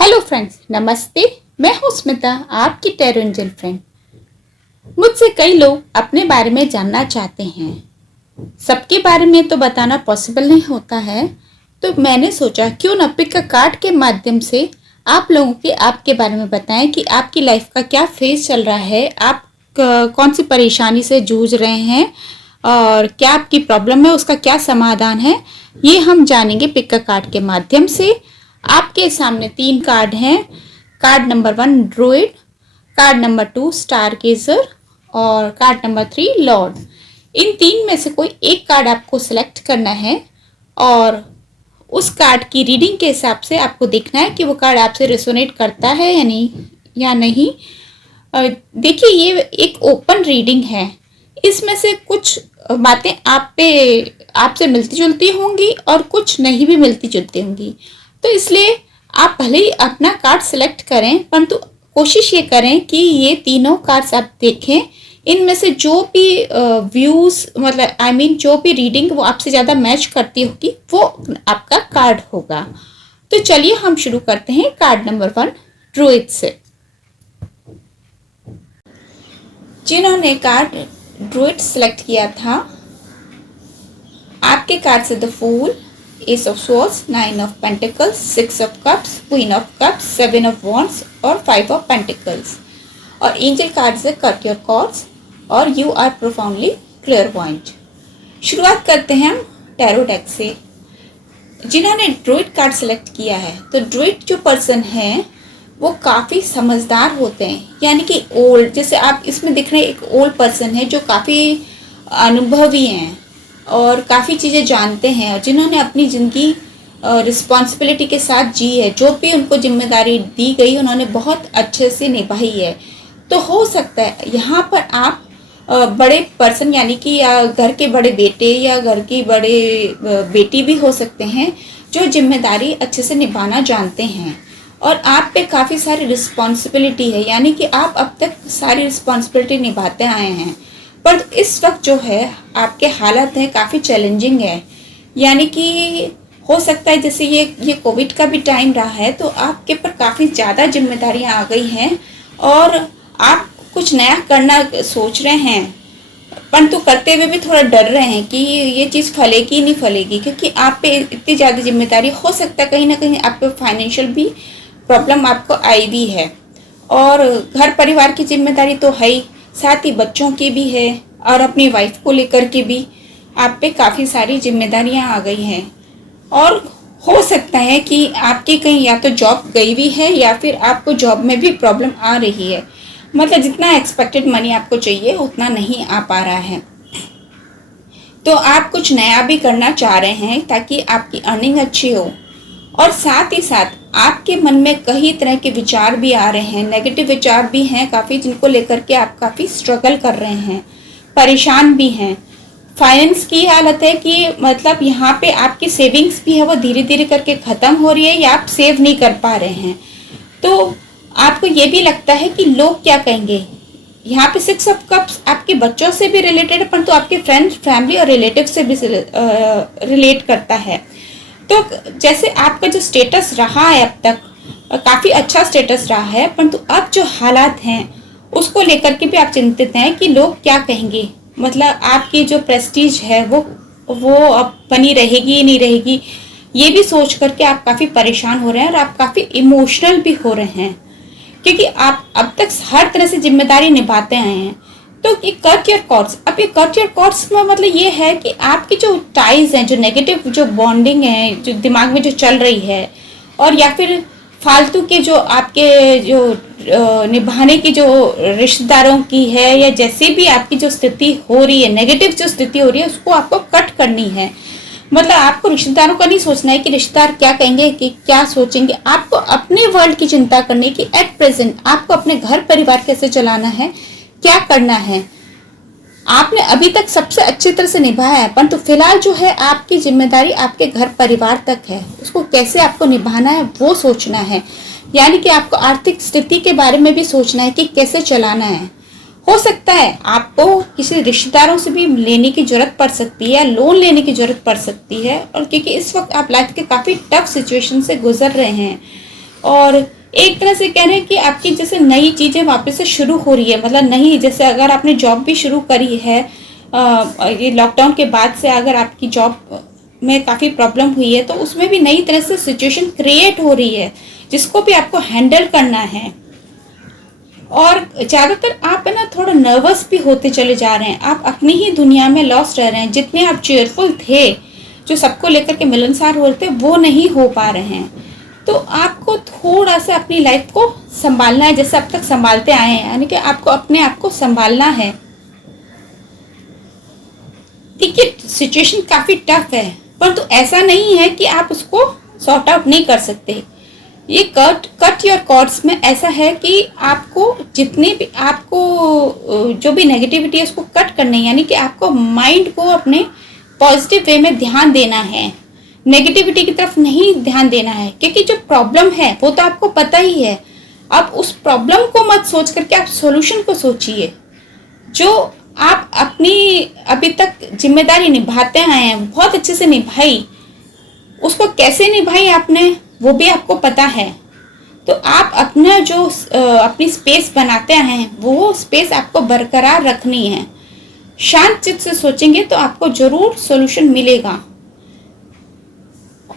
Hello friends, नमस्ते। मैं हूँ स्मिता, आपकी टैरो एंजल फ्रेंड। मुझसे कई लोग अपने बारे में जानना चाहते हैं। सबके बारे में तो बताना पॉसिबल नहीं होता है, तो मैंने सोचा क्यों न पिक अ कार्ड के माध्यम से आप लोगों के आपके बारे में बताएं कि आपकी लाइफ का क्या फेज चल रहा है, आप कौन सी परेशानी से जूझ रहे हैं और क्या आपकी प्रॉब्लम है, उसका क्या समाधान है, ये हम जानेंगे पिक अ कार्ड के माध्यम से। आपके सामने 3 कार्ड हैं। Card number 1 druid, card number 2 star गेजर और कार्ड नंबर 3 लॉर्ड। इन 3 में से कोई एक कार्ड आपको सिलेक्ट करना है और उस कार्ड की रीडिंग के हिसाब से आपको देखना है कि वो कार्ड आपसे रेसोनेट करता है या नहीं। देखिए, ये एक ओपन रीडिंग है। इसमें से कुछ बातें आपसे मिलती जुलती होंगी और कुछ नहीं भी मिलती जुलती होंगी, तो इसलिए आप भले ही अपना कार्ड सिलेक्ट करें, परंतु कोशिश ये करें कि ये तीनों कार्ड्स आप देखें। इनमें से जो भी व्यूज मतलब जो भी रीडिंग वो आपसे ज़्यादा मैच करती होगी वो आपका कार्ड होगा। तो चलिए हम शुरू करते हैं कार्ड नंबर 1 ड्रूइड से। जिन्होंने कार्ड ड्रूइड सेलेक्ट किया था, आपके कार्ड से the fool, ace of swords, 9 of pentacles, 6 of cups, queen of cups, 7 of wands और 5 ऑफ पेंटिकल्स। और एंजल कार्ड से कट योर कॉर्ड्स और यू आर प्रोफाउंडली क्लेयरवॉयंट। शुरुआत करते हैं हम टैरो डेक से। जिन्होंने ड्रूइड कार्ड सेलेक्ट किया है, तो ड्रूइड जो पर्सन है वो काफ़ी समझदार होते हैं, यानी कि ओल्ड, जैसे आप इसमें दिख रहे हैं एक ओल्ड पर्सन है जो काफ़ी अनुभवी हैं और काफ़ी चीज़ें जानते हैं और जिन्होंने अपनी ज़िंदगी रिस्पॉन्सिबिलिटी के साथ जी है। जो भी उनको जिम्मेदारी दी गई उन्होंने बहुत अच्छे से निभाई है। तो हो सकता है यहाँ पर आप बड़े पर्सन, यानी कि या घर के बड़े बेटे या घर की बड़े बेटी भी हो सकते हैं जो जिम्मेदारी अच्छे से निभाना जानते हैं और आप पे काफ़ी सारी रिस्पॉन्सिबिलिटी है, यानी कि आप अब तक सारी रिस्पॉन्सिबिलिटी निभाते आए हैं। पर इस वक्त जो है आपके हालत है काफ़ी चैलेंजिंग है, यानी कि हो सकता है जैसे ये कोविड का भी टाइम रहा है तो आपके पर काफ़ी ज़्यादा जिम्मेदारियां आ गई हैं और आप कुछ नया करना सोच रहे हैं, परंतु करते हुए भी थोड़ा डर रहे हैं कि ये चीज़ फलेगी नहीं फलेगी, क्योंकि आप पे इतनी ज़्यादा जिम्मेदारी। हो सकता है कहीं ना कहीं आप पे फाइनेंशियल भी प्रॉब्लम आपको आई भी है और घर परिवार की जिम्मेदारी तो है ही, साथ ही बच्चों की भी है और अपनी वाइफ को लेकर के भी आप पे काफ़ी सारी जिम्मेदारियां आ गई हैं। और हो सकता है कि आपकी कहीं या तो जॉब गई हुई है या फिर आपको जॉब में भी प्रॉब्लम आ रही है, मतलब जितना एक्सपेक्टेड मनी आपको चाहिए उतना नहीं आ पा रहा है। तो आप कुछ नया भी करना चाह रहे हैं ताकि आपकी अर्निंग अच्छी हो और साथ ही साथ आपके मन में कई तरह के विचार भी आ रहे हैं, नेगेटिव विचार भी हैं काफ़ी, जिनको लेकर के आप काफ़ी स्ट्रगल कर रहे हैं, परेशान भी हैं। फाइनेंस की हालत है कि मतलब यहाँ पे आपकी सेविंग्स भी है वो धीरे धीरे करके ख़त्म हो रही है या आप सेव नहीं कर पा रहे हैं। तो आपको ये भी लगता है कि लोग क्या कहेंगे। यहाँ पे 6 ऑफ कप्स आपके बच्चों से भी रिलेटेड है, परंतु आपके फ्रेंड्स, फैमिली और रिलेटिव से भी रिलेट करता है। तो जैसे आपका जो स्टेटस रहा है अब तक काफ़ी अच्छा स्टेटस रहा है, परंतु अब जो हालात हैं उसको लेकर के भी आप चिंतित हैं कि लोग क्या कहेंगे, मतलब आपकी जो प्रेस्टीज है वो अब बनी रहेगी नहीं रहेगी, ये भी सोच करके आप काफ़ी परेशान हो रहे हैं और आप काफ़ी इमोशनल भी हो रहे हैं, क्योंकि आप अब तक हर तरह से जिम्मेदारी निभाते आए हैं। तो ये कट योर कॉर्ड्स, अब ये कट योर कॉर्ड्स में मतलब ये है कि आपकी जो टाइज हैं, जो नेगेटिव जो बॉन्डिंग है जो दिमाग में जो चल रही है, और या फिर फालतू के जो आपके जो निभाने की जो रिश्तेदारों की है या जैसे भी आपकी जो स्थिति हो रही है, नेगेटिव जो स्थिति हो रही है, उसको आपको कट करनी है। मतलब आपको रिश्तेदारों का नहीं सोचना है कि रिश्तेदार क्या कहेंगे, कि क्या सोचेंगे। आपको अपने वर्ल्ड की चिंता करनी है कि एट प्रेजेंट आपको अपने घर परिवार कैसे चलाना है, क्या करना है। आपने अभी तक सबसे अच्छी तरह से निभाया है, परंतु फिलहाल जो है आपकी जिम्मेदारी आपके घर परिवार तक है, उसको कैसे आपको निभाना है वो सोचना है। यानी कि आपको आर्थिक स्थिति के बारे में भी सोचना है कि कैसे चलाना है। हो सकता है आपको किसी रिश्तेदारों से भी लेने की जरूरत पड़ सकती है या लोन लेने की जरूरत पड़ सकती है, और क्योंकि इस वक्त आप लाइफ के काफ़ी टफ सिचुएशन से गुजर रहे हैं, और एक तरह से कह रहे हैं कि आपकी जैसे नई चीज़ें वापस से शुरू हो रही है, मतलब नहीं, जैसे अगर आपने जॉब भी शुरू करी है ये लॉकडाउन के बाद से, अगर आपकी जॉब में काफ़ी प्रॉब्लम हुई है तो उसमें भी नई तरह से सिचुएशन क्रिएट हो रही है जिसको भी आपको हैंडल करना है। और ज़्यादातर आप है ना थोड़ा नर्वस भी होते चले जा रहे हैं, आप अपनी ही दुनिया में लॉस्ट रह रहे हैं। जितने आप चेयरफुल थे, जो सबको लेकर के मिलनसार बोलते, वो नहीं हो पा रहे हैं। तो आपको थोड़ा सा अपनी लाइफ को संभालना है जैसे अब तक संभालते आए हैं, यानी कि आपको अपने आप को संभालना है। देखिए सिचुएशन काफ़ी टफ है, परंतु ऐसा नहीं है कि आप उसको सॉर्ट आउट नहीं कर सकते। ये कट योर कॉर्ड्स में ऐसा है कि आपको जितने भी आपको जो भी नेगेटिविटी है उसको कट करना है, यानी कि आपको माइंड को अपने पॉजिटिव वे में ध्यान देना है, नेगेटिविटी की तरफ नहीं ध्यान देना है। क्योंकि जो प्रॉब्लम है वो तो आपको पता ही है, अब उस प्रॉब्लम को मत सोच करके आप सॉल्यूशन को सोचिए। जो आप अपनी अभी तक जिम्मेदारी निभाते आए हैं, बहुत अच्छे से निभाई, उसको कैसे निभाई आपने वो भी आपको पता है। तो आप अपना जो अपनी स्पेस बनाते आए हैं वो स्पेस आपको बरकरार रखनी है। शांत चित्त से सोचेंगे तो आपको जरूर सॉल्यूशन मिलेगा।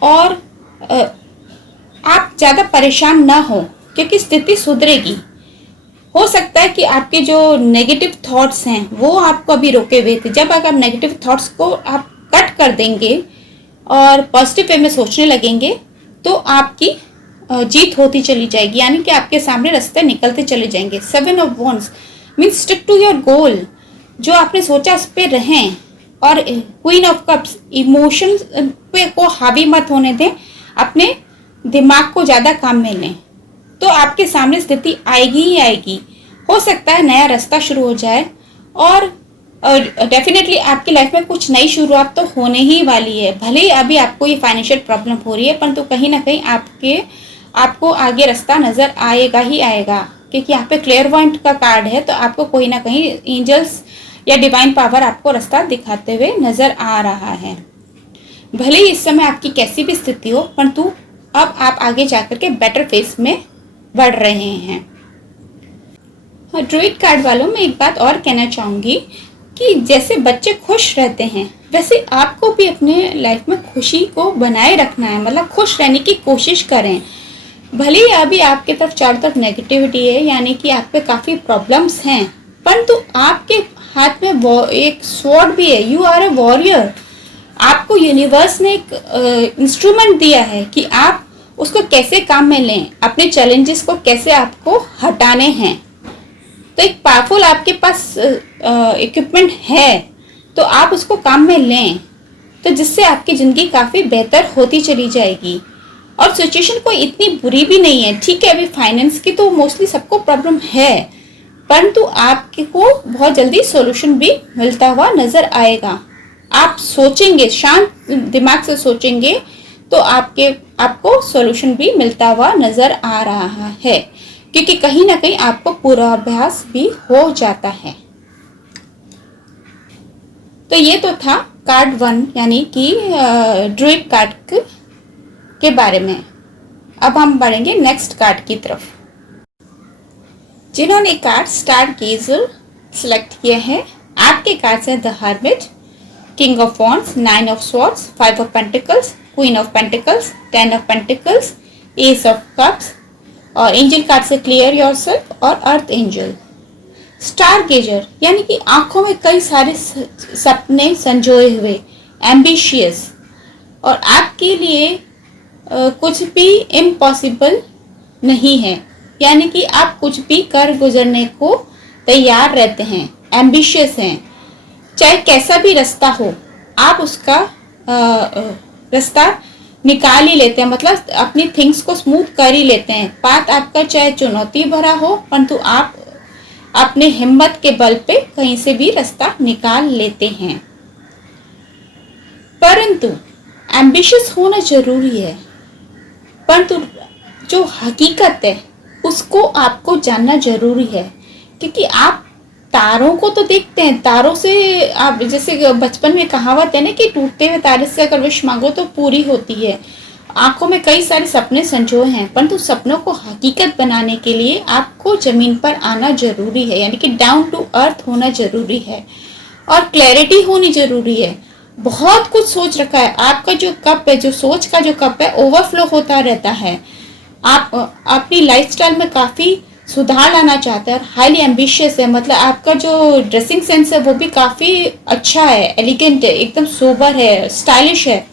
और आप ज़्यादा परेशान ना हो क्योंकि स्थिति सुधरेगी। हो सकता है कि आपके जो नेगेटिव थॉट्स हैं वो आपको अभी रोके हुए थे, जब अगर नेगेटिव थॉट्स को आप कट कर देंगे और पॉजिटिव वे में सोचने लगेंगे तो आपकी जीत होती चली जाएगी, यानी कि आपके सामने रास्ते निकलते चले जाएंगे। 7 of wands means stick to your goal, जो आपने सोचा उस पर रहें। और क्वीन ऑफ कप्स, इमोशंस पे को हावी मत होने दें, अपने दिमाग को ज़्यादा काम में लें तो आपके सामने स्थिति आएगी ही आएगी। हो सकता है नया रास्ता शुरू हो जाए और डेफिनेटली आपकी लाइफ में कुछ नई शुरुआत तो होने ही वाली है। भले ही अभी आपको ये फाइनेंशियल प्रॉब्लम हो रही है परंतु तो कहीं ना कहीं आपको आगे रास्ता नज़र आएगा ही आएगा, क्योंकि यहाँ पे क्लेयरवॉइंट का कार्ड है। तो आपको कोई ना कहीं एंजल्स या डिवाइन पावर आपको रास्ता दिखाते हुए नज़र आ रहा है। भले ही इस समय आपकी कैसी भी स्थिति हो परंतु अब आप आगे जाकर के बेटर फेस में बढ़ रहे हैं। ड्रूइड कार्ड वालों में एक बात और कहना चाहूँगी कि जैसे बच्चे खुश रहते हैं वैसे आपको भी अपने लाइफ में खुशी को बनाए रखना है, मतलब खुश रहने की कोशिश करें। भले ही अभी आपके तरफ चारों तरफ नेगेटिविटी है, यानी कि आप पे काफ़ी प्रॉब्लम्स हैं, परंतु आपके हाथ में वो एक स्वॉर्ड भी है। You are a warrior. आपको यूनिवर्स ने एक इंस्ट्रूमेंट दिया है कि आप उसको कैसे काम में लें, अपने चैलेंजेस को कैसे आपको हटाने हैं। तो एक पावरफुल आपके पास इक्विपमेंट है तो आप उसको काम में लें, तो जिससे आपकी ज़िंदगी काफ़ी बेहतर होती चली जाएगी। और सिचुएशन कोई इतनी बुरी भी नहीं है। ठीक है, अभी फाइनेंस की तो मोस्टली सबको प्रॉब्लम है, परंतु आपको बहुत जल्दी सॉल्यूशन भी मिलता हुआ नज़र आएगा। आप सोचेंगे, शांत दिमाग से सोचेंगे तो आपको सॉल्यूशन भी मिलता हुआ नज़र आ रहा है, क्योंकि कहीं ना कहीं आपको पूर्वाभ्यास भी हो जाता है। तो ये तो था कार्ड 1 यानी कि ड्रूइड कार्ड के बारे में। अब हम बढ़ेंगे नेक्स्ट कार्ड की तरफ। जिन्होंने कार्ड स्टार गेजर सिलेक्ट किए हैं, आपके कार्ड्स हैं the hermit, king of wands, 9 of swords, 5 of pentacles, queen of pentacles, 10 of pentacles, S of cups और एंजल कार्ड से क्लियर योरसेल्फ और अर्थ एंजल। स्टार गेजर यानी कि आंखों में कई सारे सपने संजोए हुए, एम्बिशियस, और आपके लिए कुछ भी इम्पॉसिबल नहीं है, यानी कि आप कुछ भी कर गुजरने को तैयार रहते हैं, एम्बिशियस हैं। चाहे कैसा भी रास्ता हो आप उसका रास्ता निकाल ही लेते हैं, मतलब अपनी थिंग्स को स्मूथ कर ही लेते हैं। पाथ आपका चाहे चुनौती भरा हो परंतु आप अपने हिम्मत के बल पे कहीं से भी रास्ता निकाल लेते हैं। परंतु एम्बिशियस होना जरूरी है, परंतु जो हकीकत है उसको आपको जानना जरूरी है, क्योंकि आप तारों को तो देखते हैं, तारों से आप जैसे बचपन में कहावत है ना कि टूटते हुए तारे से अगर विश मांगो तो पूरी होती है। आंखों में कई सारे सपने संजोए हैं, परंतु सपनों को हकीकत बनाने के लिए आपको जमीन पर आना जरूरी है, यानी कि डाउन टू अर्थ होना जरूरी है और क्लैरिटी होनी जरूरी है। बहुत कुछ सोच रखा है, आपका जो कप है, जो सोच का जो कप है, ओवरफ्लो होता रहता है। आप अपनी लाइफस्टाइल में काफ़ी सुधार लाना चाहते हैं और हाईली एम्बिशियस है, मतलब आपका जो ड्रेसिंग सेंस है वो भी काफ़ी अच्छा है, एलिगेंट है, एकदम सोबर है, स्टाइलिश है।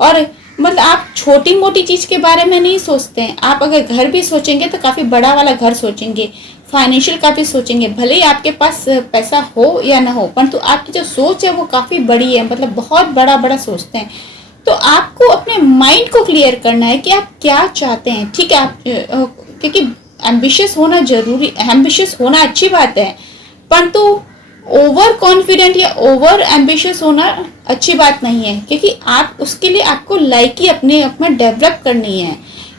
और मतलब आप छोटी मोटी चीज़ के बारे में नहीं सोचते हैं। आप अगर घर भी सोचेंगे तो काफ़ी बड़ा वाला घर सोचेंगे, फाइनेंशियल काफ़ी सोचेंगे, भले ही आपके पास पैसा हो या ना हो, परंतु आपकी जो सोच है वो काफ़ी बड़ी है, मतलब बहुत बड़ा बड़ा सोचते हैं। तो आपको अपने माइंड को क्लियर करना है कि आप क्या चाहते हैं। ठीक है, आप क्योंकि एम्बिशियस होना जरूरी, एम्बिशियस होना अच्छी बात है, परंतु ओवर कॉन्फिडेंट या ओवर एम्बिशियस होना अच्छी बात नहीं है, क्योंकि आप उसके लिए आपको लाइकी अपने अपना डेवलप करनी है।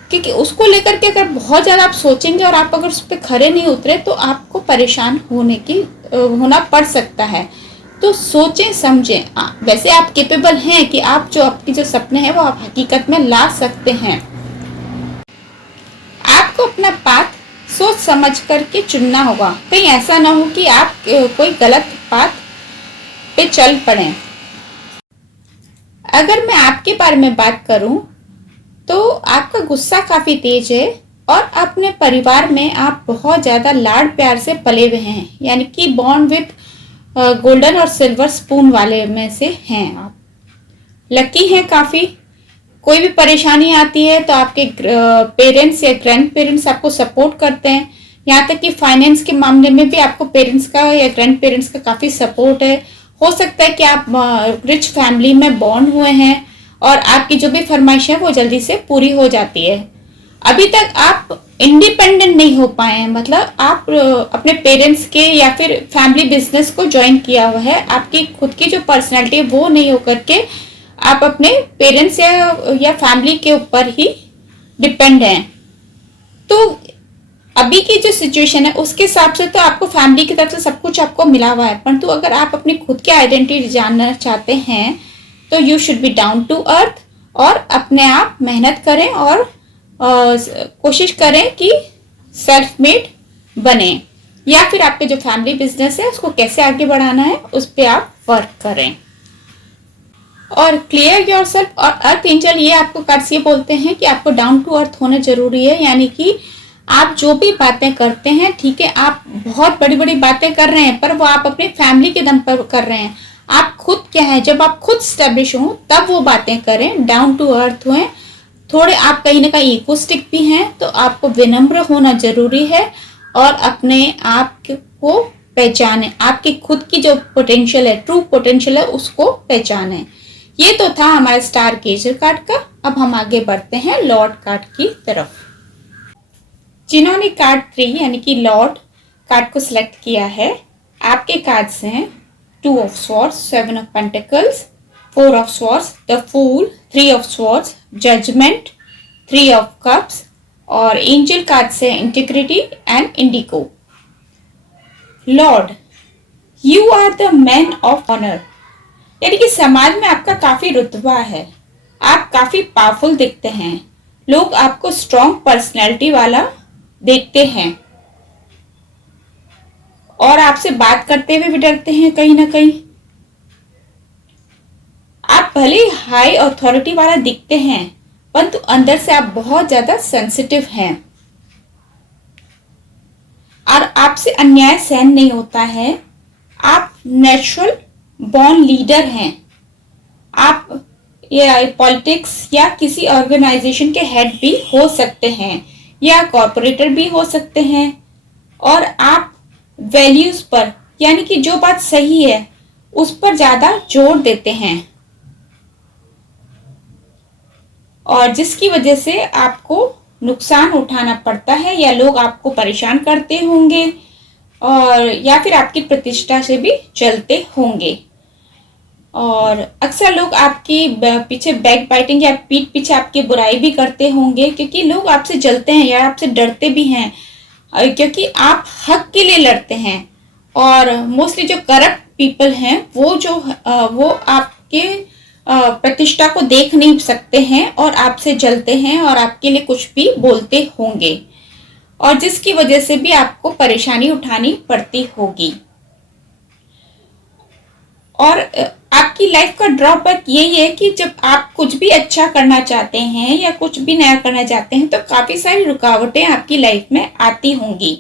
क्योंकि उसको लेकर के अगर बहुत ज़्यादा आप सोचेंगे और आप अगर उस पर खरे नहीं उतरे तो आपको परेशान होना पड़ सकता है। तो सोचें समझें, वैसे आप कैपेबल हैं कि आप जो आपके जो सपने हैं वो आप हकीकत में ला सकते हैं। आपको अपना पाथ सोच समझ करके चुनना होगा, कहीं ऐसा ना हो कि आप कोई गलत पाथ पे चल पड़े। अगर मैं आपके बारे में बात करूं तो आपका गुस्सा काफ़ी तेज है और अपने परिवार में आप बहुत ज़्यादा लाड प्यार से पले हुए हैं, यानी कि बॉर्न विथ गोल्डन और सिल्वर स्पून वाले में से हैं। आप लकी हैं काफ़ी, कोई भी परेशानी आती है तो आपके पेरेंट्स या ग्रैंड पेरेंट्स आपको सपोर्ट करते हैं। यहाँ तक कि फाइनेंस के मामले में भी आपको पेरेंट्स का या ग्रैंड पेरेंट्स का काफ़ी सपोर्ट है। हो सकता है कि आप रिच फैमिली में बॉर्न हुए हैं और आपकी जो भी फरमाइश है वो जल्दी से पूरी हो जाती है। अभी तक आप इंडिपेंडेंट नहीं हो पाए हैं, मतलब आप अपने पेरेंट्स के या फिर फैमिली बिजनेस को ज्वाइन किया हुआ है, आपकी खुद की जो पर्सनैलिटी है वो नहीं होकर के आप अपने पेरेंट्स या फैमिली के ऊपर ही डिपेंड हैं। तो अभी की जो सिचुएशन है उसके हिसाब से तो आपको फैमिली की तरफ से सब कुछ आपको मिला हुआ है, परंतु अगर आप अपनी खुद की आइडेंटिटी जानना चाहते हैं तो you should be down to earth और अपने आप मेहनत करें और कोशिश करें कि सेल्फ मेड बने, या फिर आपके जो फैमिली बिजनेस है उसको कैसे आगे बढ़ाना है उस पर आप वर्क करें। और क्लियर योरसेल्फ और अर्थ एंजल ये आपको कार्ड्स ये बोलते हैं कि आपको डाउन टू अर्थ होना जरूरी है, यानी कि आप जो भी बातें करते हैं, ठीक है, आप बहुत बड़ी बड़ी बातें कर रहे हैं पर वो आप अपने फैमिली के दम पर कर रहे हैं। आप खुद क्या है, जब आप खुद स्टेब्लिश हो तब वो बातें करें, डाउन टू अर्थ हुए। थोड़े आप कहीं ना कहीं इकोस्टिक भी हैं तो आपको विनम्र होना जरूरी है और अपने आप को पहचाने, आपकी खुद की जो पोटेंशियल है, ट्रू पोटेंशियल है, उसको पहचाने। ये तो था हमारे स्टार गेजर कार्ड का। अब हम आगे बढ़ते हैं लॉर्ड कार्ड की तरफ। जिन्होंने कार्ड 3 यानी कि लॉर्ड कार्ड को सिलेक्ट किया है, आपके कार्ड्स हैं 2 of swords, 7 of pentacles, 4 of swords, the fool, 3 of swords, judgment, 3 of cups और एंजल कार्ड से integrity and indigo. Lord, you are the man of honour, यानी कि समाज में आपका काफी रुतबा है, आप काफी पावरफुल दिखते हैं, लोग आपको स्ट्रॉन्ग पर्सनैलिटी वाला देखते हैं और आपसे बात करते हुए भी डरते हैं कहीं ना कहीं। आप भले ही हाई अथॉरिटी वाला दिखते हैं परंतु अंदर से आप बहुत ज्यादा सेंसिटिव हैं और आपसे अन्याय सहन नहीं होता है। आप नेचुरल बॉर्न लीडर हैं, आप पॉलिटिक्स या किसी ऑर्गेनाइजेशन के हेड भी हो सकते हैं या कॉर्पोरेटर भी हो सकते हैं और आप वैल्यूज पर, यानी कि जो बात सही है उस पर ज्यादा जोर देते हैं और जिसकी वजह से आपको नुकसान उठाना पड़ता है या लोग आपको परेशान करते होंगे और या फिर आपकी प्रतिष्ठा से भी चलते होंगे। और अक्सर लोग आपकी पीछे बैक बाइटिंग या पीठ पीछे आपकी बुराई भी करते होंगे क्योंकि लोग आपसे जलते हैं या आपसे डरते भी हैं क्योंकि आप हक के लिए लड़ते हैं। और मोस्टली जो करप्ट पीपल हैं वो आपके प्रतिष्ठा को देख नहीं सकते हैं और आपसे जलते हैं और आपके लिए कुछ भी बोलते होंगे, और जिसकी वजह से भी आपको परेशानी उठानी पड़ती होगी। और आपकी लाइफ का ड्रॉबैक यही है कि जब आप कुछ भी अच्छा करना चाहते हैं या कुछ भी नया करना चाहते हैं तो काफी सारी रुकावटें आपकी लाइफ में आती होंगी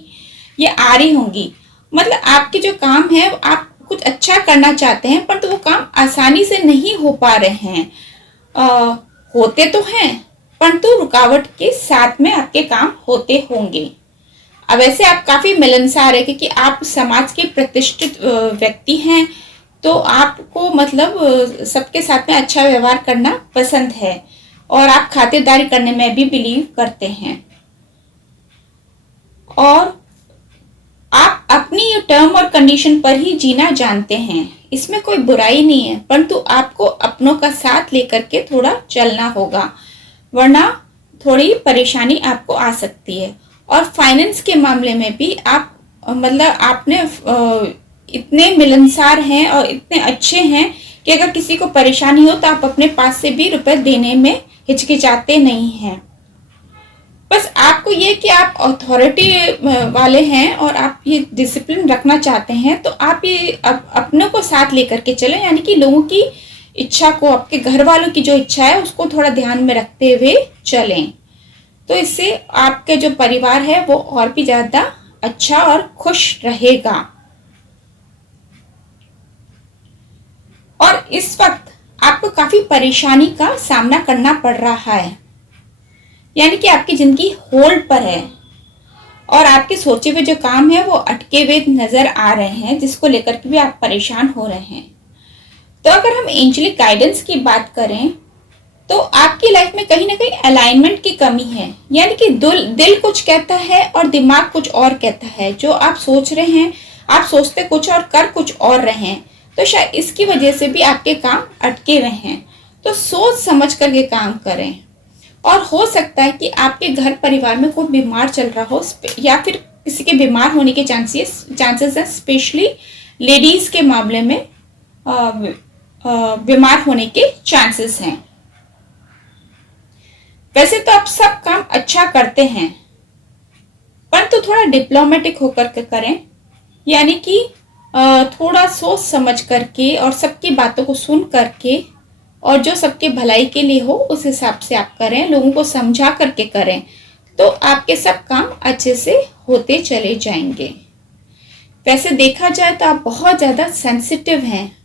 या आ रही होंगी। मतलब आपके जो काम है, आप कुछ अच्छा करना चाहते हैं पर तो वो काम आसानी से नहीं हो पा रहे हैं। होते तो हैं परंतु रुकावट के साथ में आपके काम होते होंगे। अब वैसे आप काफी मिलनसार है क्योंकि आप समाज के प्रतिष्ठित व्यक्ति हैं, तो आपको मतलब सबके साथ में अच्छा व्यवहार करना पसंद है और आप खातिरदारी करने में भी बिलीव करते हैं, और आप अपनी टर्म और कंडीशन पर ही जीना जानते हैं। इसमें कोई बुराई नहीं है, परंतु आपको अपनों का साथ लेकर के थोड़ा चलना होगा, वरना थोड़ी परेशानी आपको आ सकती है। और फाइनेंस के मामले में भी आप मतलब आपने इतने मिलनसार हैं और इतने अच्छे हैं कि अगर किसी को परेशानी हो तो आप अपने पास से भी रुपए देने में हिचकिचाते नहीं हैं। बस आपको ये कि आप अथॉरिटी वाले हैं और आप ये डिसिप्लिन रखना चाहते हैं, तो आप ये अपनों को साथ लेकर के चलें, यानी कि लोगों की इच्छा को, आपके घर वालों की जो इच्छा है उसको थोड़ा ध्यान में रखते हुए चलें। तो इससे आपके जो परिवार है वो और भी ज्यादा अच्छा और खुश रहेगा। और इस वक्त आपको काफी परेशानी का सामना करना पड़ रहा है, यानी कि आपकी जिंदगी होल्ड पर है और आपके सोचे हुए जो काम है वो अटके हुए नजर आ रहे हैं, जिसको लेकर के भी आप परेशान हो रहे हैं। तो अगर हम एंजेलिक गाइडेंस की बात करें तो आपकी लाइफ में कहीं ना कहीं अलाइनमेंट की कमी है, यानी कि दिल कुछ कहता है और दिमाग कुछ और कहता है। जो आप सोच रहे हैं, आप सोचते कुछ और कर कुछ और रहे हैं, तो शायद इसकी वजह से भी आपके काम अटके हुए हैं। तो सोच समझ करके काम करें। और हो सकता है कि आपके घर परिवार में कोई बीमार चल रहा हो या फिर किसी के बीमार होने के चांसेस हैं, स्पेशली लेडीज के मामले में बीमार होने के चांसेस हैं। वैसे तो आप सब काम अच्छा करते हैं, परंतु थोड़ा डिप्लोमेटिक होकर के करें, यानी कि थोड़ा सोच समझ करके और सबकी बातों को सुन करके और जो सबके भलाई के लिए हो उस हिसाब से आप करें, लोगों को समझा करके करें, तो आपके सब काम अच्छे से होते चले जाएंगे। वैसे देखा जाए तो आप बहुत ज़्यादा सेंसिटिव हैं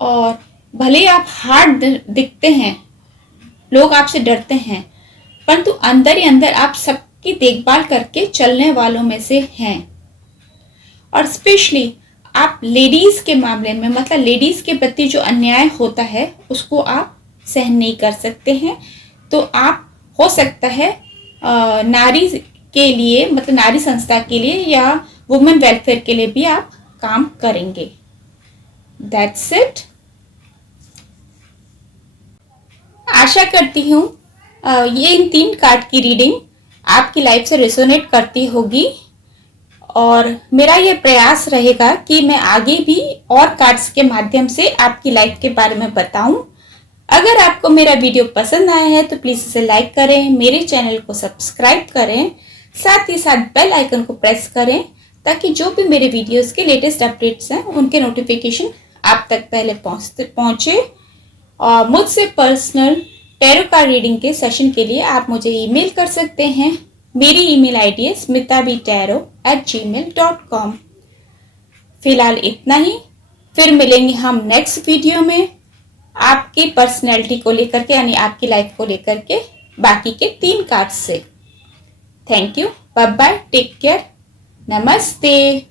और भले आप हार्ड दिखते हैं, लोग आपसे डरते हैं, परंतु अंदर ही अंदर आप सबकी देखभाल करके चलने वालों में से हैं। और स्पेशली आप लेडीज के मामले में, मतलब लेडीज के प्रति जो अन्याय होता है उसको आप सहन नहीं कर सकते हैं। तो आप हो सकता है नारी के लिए, मतलब नारी संस्था के लिए या वुमेन वेलफेयर के लिए भी आप काम करेंगे। That's it. आशा करती हूँ ये इन 3 कार्ड की रीडिंग आपकी लाइफ से रेजोनेट करती होगी, और मेरा ये प्रयास रहेगा कि मैं आगे भी और कार्ड्स के माध्यम से आपकी लाइफ के बारे में बताऊं। अगर आपको मेरा वीडियो पसंद आया है तो प्लीज इसे लाइक करें, मेरे चैनल को सब्सक्राइब करें, साथ ही साथ बेल आइकन को प्रेस करें ताकि जो भी मेरे वीडियोस के लेटेस्ट अपडेट्स हैं उनके नोटिफिकेशन आप तक पहले पहुंचे। और मुझसे पर्सनल टैरो कार्ड रीडिंग के सेशन के लिए आप मुझे ईमेल कर सकते हैं। मेरी ईमेल आईडी है smita.tarot@gmail.com। फिलहाल इतना ही, फिर मिलेंगे हम नेक्स्ट वीडियो में आपकी पर्सनैलिटी को लेकर के, यानी आपकी लाइफ को लेकर के बाकी के 3 कार्ड्स से। Thank you, bye bye, take care, नमस्ते।